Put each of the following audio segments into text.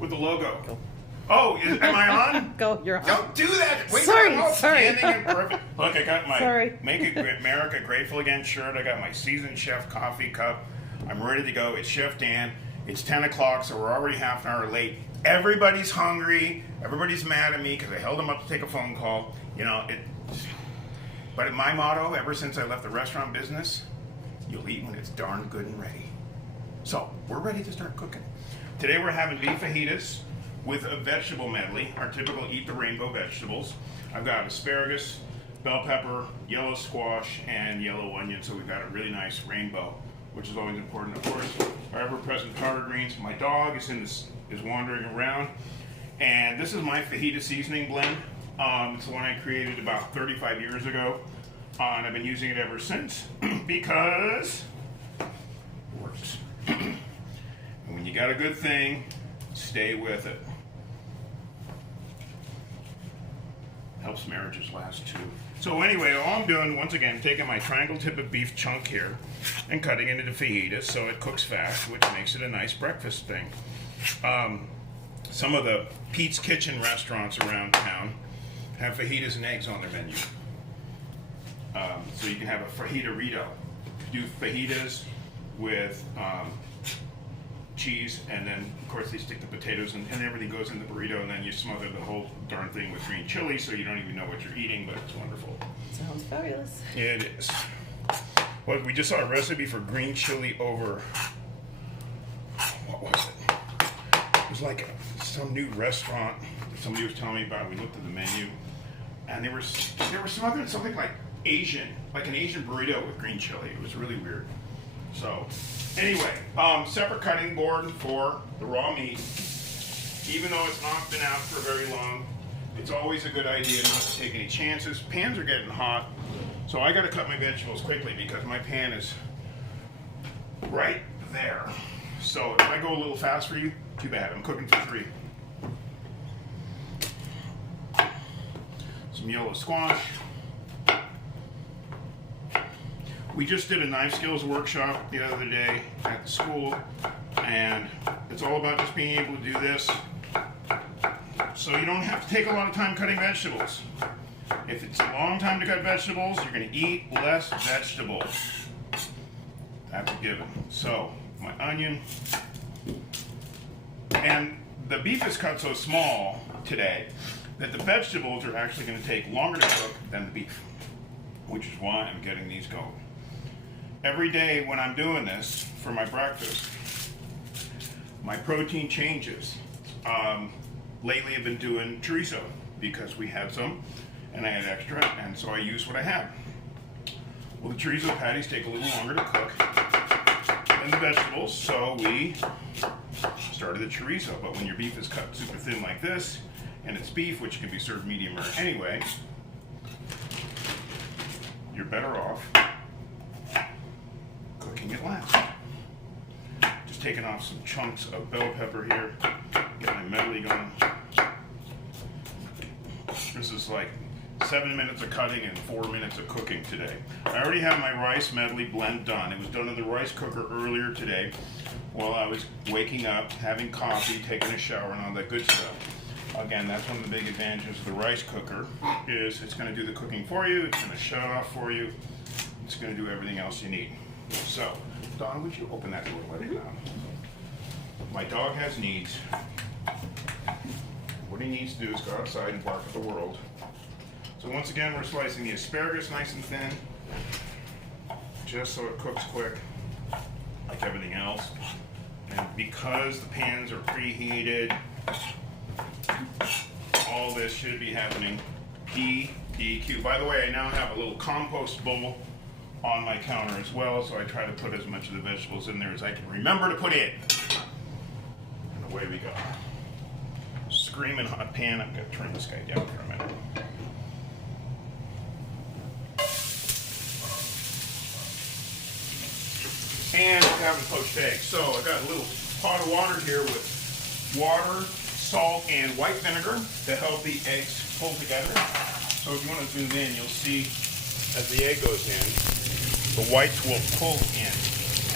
with the logo. Go. Oh, am I on? Go, you're on. Don't do that. Wait, Sorry, I'm sorry. outstanding and perfect. Look, I got my Sorry. Make America Grateful Again shirt. I got my Seasoned Chef coffee cup. I'm ready to go. It's Chef Dan. It's 10 o'clock, so we're already half an hour late. Everybody's hungry. Everybody's mad at me because I held them up to take a phone call. You know, but my motto, ever since I left the restaurant business, you'll eat when it's darn good and ready. So, we're ready to start cooking. Today we're having beef fajitas with a vegetable medley, our typical eat the rainbow vegetables. I've got asparagus, bell pepper, yellow squash, and yellow onion, so we've got a really nice rainbow, which is always important. Of course, our ever-present collard greens. My dog is wandering around, and this is my fajita seasoning blend. It's the one I created about 35 years ago, and I've been using it ever since because it works. And when you got a good thing, stay with it. Helps marriages last too. So anyway, all I'm doing, once again, taking my triangle tip of beef chunk here and cutting it into fajitas so it cooks fast, which makes it a nice breakfast thing. Some of the Pete's Kitchen restaurants around town have fajitas and eggs on their menu. So you can have a fajita-rito. Do fajitas with cheese, and then of course they stick the potatoes and everything goes in the burrito, and then you smother the whole darn thing with green chili so you don't even know what you're eating, but it's wonderful. Sounds fabulous. It is. Well, we just saw a recipe for green chili over, what was it? It was like some new restaurant that somebody was telling me about. We looked at the menu, and they were smothering something like an Asian burrito with green chili. It was really weird. So, anyway, separate cutting board for the raw meat. Even though it's not been out for very long, it's always a good idea not to take any chances. Pans are getting hot, so I got to cut my vegetables quickly because my pan is right there. So if I go a little fast for you, too bad. I'm cooking for 3. Some yellow squash. We just did a knife skills workshop the other day at the school, and it's all about just being able to do this so you don't have to take a lot of time cutting vegetables. If it's a long time to cut vegetables, you're going to eat less vegetables. That's a given. So, my onion, and the beef is cut so small today that the vegetables are actually going to take longer to cook than the beef, which is why I'm getting these going. Every day when I'm doing this for my breakfast, my protein changes. Lately I've been doing chorizo because we had some and I had extra, and so I use what I have. Well, the chorizo patties take a little longer to cook than the vegetables, so we started the chorizo. But when your beef is cut super thin like this, and it's beef, which can be served medium rare anyway, you're better off cooking it last. Just taking off some chunks of bell pepper here, get my medley going. This is like 7 minutes of cutting and 4 minutes of cooking today. I already have my rice medley blend done. It was done in the rice cooker earlier today while I was waking up, having coffee, taking a shower, and all that good stuff. Again, that's one of the big advantages of the rice cooker, is it's going to do the cooking for you, it's going to shut it off for you, it's going to do everything else you need. So, Don, would you open that door and let it out? My dog has needs. What he needs to do is go outside and bark at the world. So once again, we're slicing the asparagus nice and thin, just so it cooks quick, like everything else. And because the pans are preheated, all this should be happening PDQ. By the way, I now have a little compost bowl on my counter as well, so I try to put as much of the vegetables in there as I can remember to put in. And away we go. Screaming hot pan. I'm going to turn this guy down for a minute. And we're having poached eggs. So I got a little pot of water here with water, salt, and white vinegar to help the eggs pull together. So if you want to zoom in, you'll see as the egg goes in, the whites will pull in,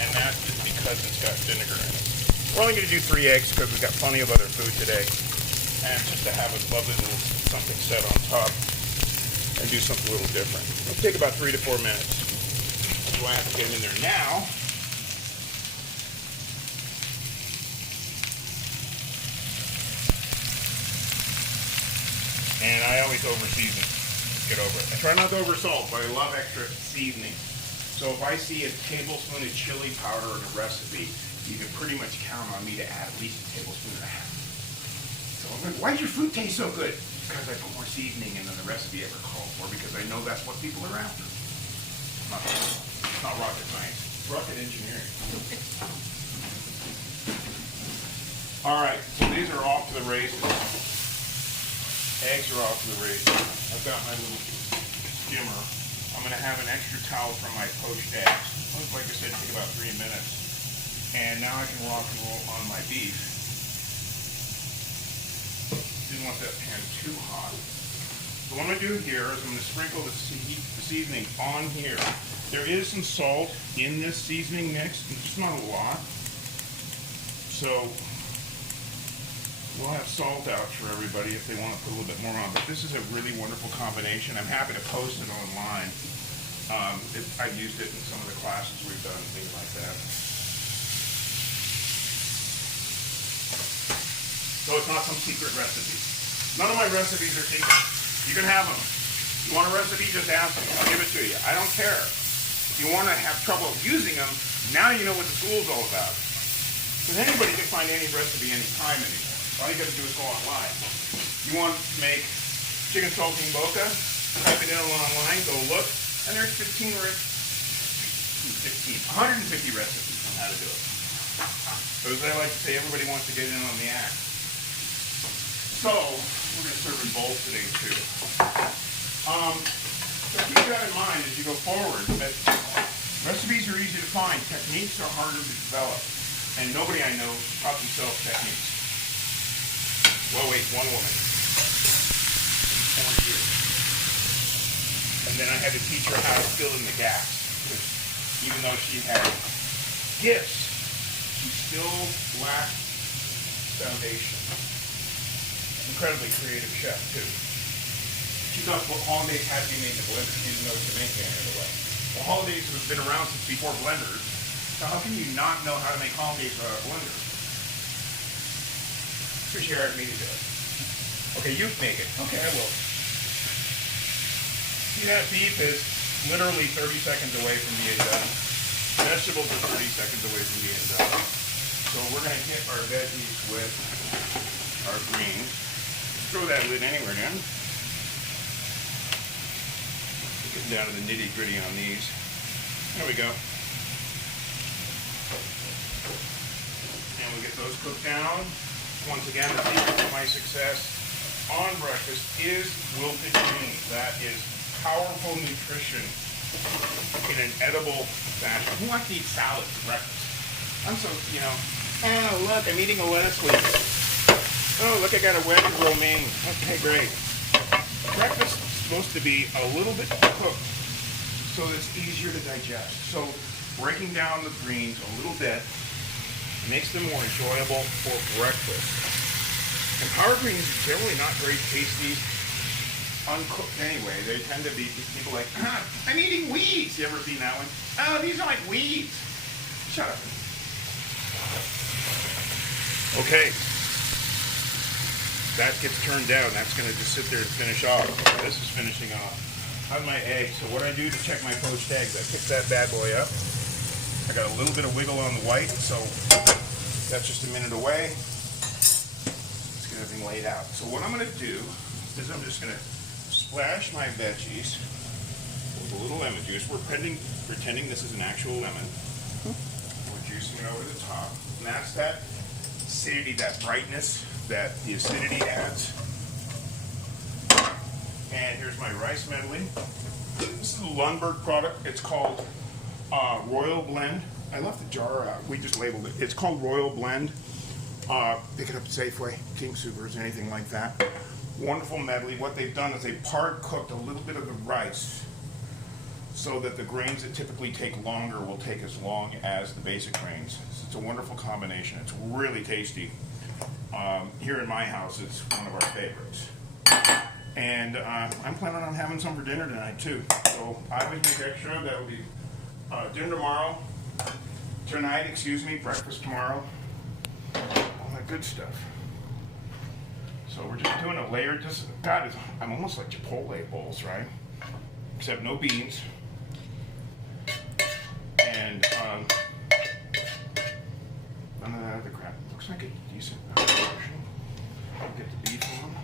and that's just because it's got vinegar in it. We're only going to do 3 eggs because we've got plenty of other food today. And just to have a lovely little something set on top and do something a little different. It'll take about 3 to 4 minutes. So I have to get them in there now. And I always over-season. Get over it. I try not to over-salt, but I love extra seasoning. So if I see a tablespoon of chili powder in a recipe, you can pretty much count on me to add at least a tablespoon and a half. So I'm like, why does your food taste so good? Because I put more seasoning in than the recipe ever called for, because I know that's what people are after. It's not rocket science. It's rocket engineering. All right, so these are off to the races. Eggs are off to the races. I've got my little skimmer. I'm going to have an extra towel for my poached eggs. Like I said, take about 3 minutes. And now I can rock and roll on my beef. Didn't want that pan too hot. So what I'm going to do here is I'm going to sprinkle the seasoning on here. There is some salt in this seasoning mix, just not a lot. So we'll have salt out for everybody if they want to put a little bit more on. But this is a really wonderful combination. I'm happy to post it online. I've used it in some of the classes we've done, things like that. So it's not some secret recipe. None of my recipes are secret. You can have them. You want a recipe, just ask me. I'll give it to you. I don't care. If you want to have trouble using them, now you know what the school's all about. Because anybody can find any recipe anytime anymore. All you got to do is go online. You want to make chicken saltine boca? Type it in online, go look, and there's 150 recipes on how to do it. So as I like to say, everybody wants to get in on the act. So we're going to serve in bowls today too. So keep that in mind as you go forward. But recipes are easy to find. Techniques are harder to develop. And nobody I know taught themselves techniques. Well, wait, one woman. 4 years. And then I had to teach her how to fill in the gaps. Because even though she had gifts, she still lacked foundation. Incredibly creative chef, too. She thought hollandaise had to be made in a blender. She didn't know Jamaica any other way. Well, hollandaise has been around since before blenders. So how can you not know how to make hollandaise without a blender? So she hired me to do it. Okay, you make it. Okay, I will. See, that beef is literally 30 seconds away from being done. Vegetables are 30 seconds away from being done. So we're going to hit our veggies with our greens. Let's throw that lid anywhere, Dan. Getting down to the nitty-gritty on these. There we go. And we'll get those cooked down. Once again, the secret to my success on breakfast is wilted greens. That is powerful nutrition in an edible fashion. Who wants to eat salad for breakfast? I'm so, oh, look, I'm eating a lettuce leaf. Oh, look, I got a wedge of romaine. Okay, great. Breakfast is supposed to be a little bit cooked so that it's easier to digest. So breaking down the greens a little bit makes them more enjoyable for breakfast. And powder greens are generally not very tasty, uncooked anyway. They tend to be people like, I'm eating weeds. You ever seen that one? Oh, these are like weeds. Shut up. Okay. That gets turned down. That's going to just sit there and finish off. This is finishing off. How's my egg? So what I do to check my poached eggs, I pick that bad boy up. I got a little bit of wiggle on the white, so that's just a minute away. Let's get everything laid out. So what I'm going to do is I'm just going to splash my veggies with a little lemon juice. We're pretending this is an actual lemon. We're juicing it over the top. And that's that acidity, that brightness that the acidity adds. And here's my rice medley. This is a Lundberg product. It's called Royal Blend. I left the jar out. We just labeled it. It's called Royal Blend. Pick it up at Safeway, King Soopers, anything like that. Wonderful medley. What they've done is they part cooked a little bit of the rice so that the grains that typically take longer will take as long as the basic grains. It's a wonderful combination. It's really tasty. Here in my house, it's one of our favorites. And I'm planning on having some for dinner tonight too. So I always make extra. That will be dinner tomorrow. Tonight, excuse me, breakfast tomorrow. All that good stuff. So we're just doing a layered, God, I'm almost like Chipotle bowls, right? Except no beans. And none of that other crap. Looks like a decent portion. I'll get the beef on.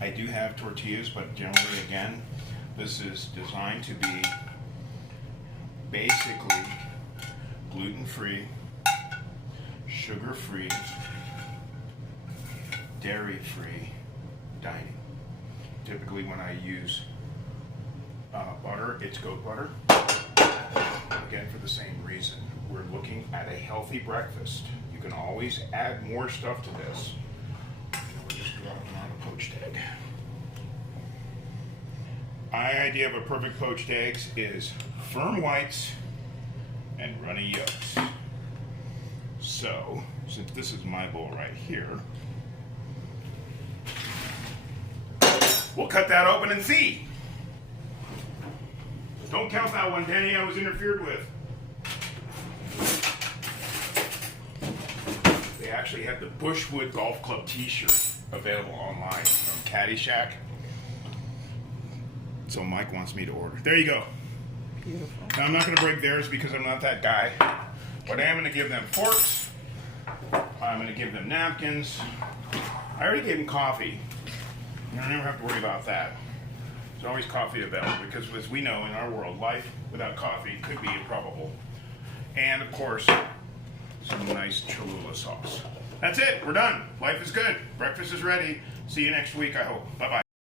I do have tortillas, but generally, again, this is designed to be basically gluten-free, sugar-free, dairy-free dining. Typically when I use butter, it's goat butter. Again, for the same reason. We're looking at a healthy breakfast. You can always add more stuff to this. We're just dropping on a poached egg. My idea of a perfect poached eggs is firm whites and runny yolks. So, since this is my bowl right here, we'll cut that open and see. Don't count that one, Penny. I was interfered with. They actually had the Bushwood Golf Club t-shirt available online from Caddyshack. So Mike wants me to order. There you go. Beautiful. Now, I'm not going to break theirs because I'm not that guy. But I am going to give them forks. I'm going to give them napkins. I already gave them coffee. You don't ever have to worry about that. There's always coffee available because, as we know, in our world, life without coffee could be improbable. And, of course, some nice Cholula sauce. That's it. We're done. Life is good. Breakfast is ready. See you next week, I hope. Bye-bye.